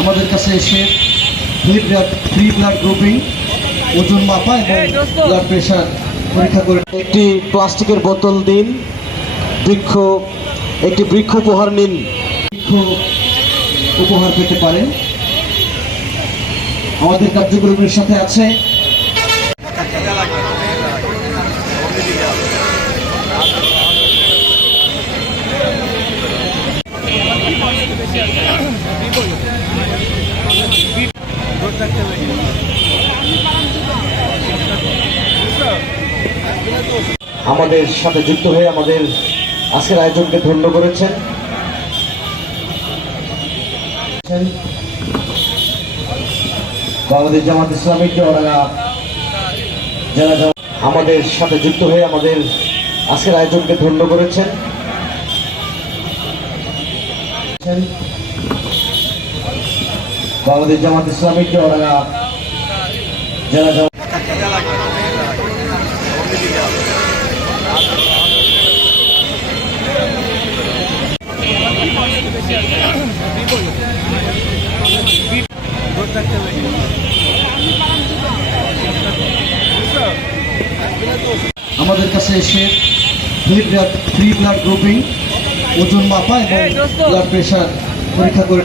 আমাদের কাছে এসে ফ্রি ব্লাড গ্রুপিং, ওজন মাপা এবং ব্লাড প্রেশার পরীক্ষা করে। একটি প্লাস্টিকের বোতল দিন, একটি বৃক্ষ উপহার নিন। বৃক্ষ উপহার পেতে পারেন। আমাদের কার্যক্রমের সাথে আছে আমাদের সাথে যুক্ত হয়ে আমাদের আজকের আয়োজনকে ধন্য করেছেন বাংলাদেশ জামাত ইসলামী ওনারা যারা আমাদের সাথে যুক্ত হয়ে আমাদের আজকের আয়োজনকে ধন্য করেছেন। বাংলাদেশ জামাত ইসলামী ওনারা যারা আমাদের কাছে এসে ফ্রি ব্লাড গ্রুপিং, ওজন মাপা এবং ব্লাড প্রেশার পরীক্ষা করে।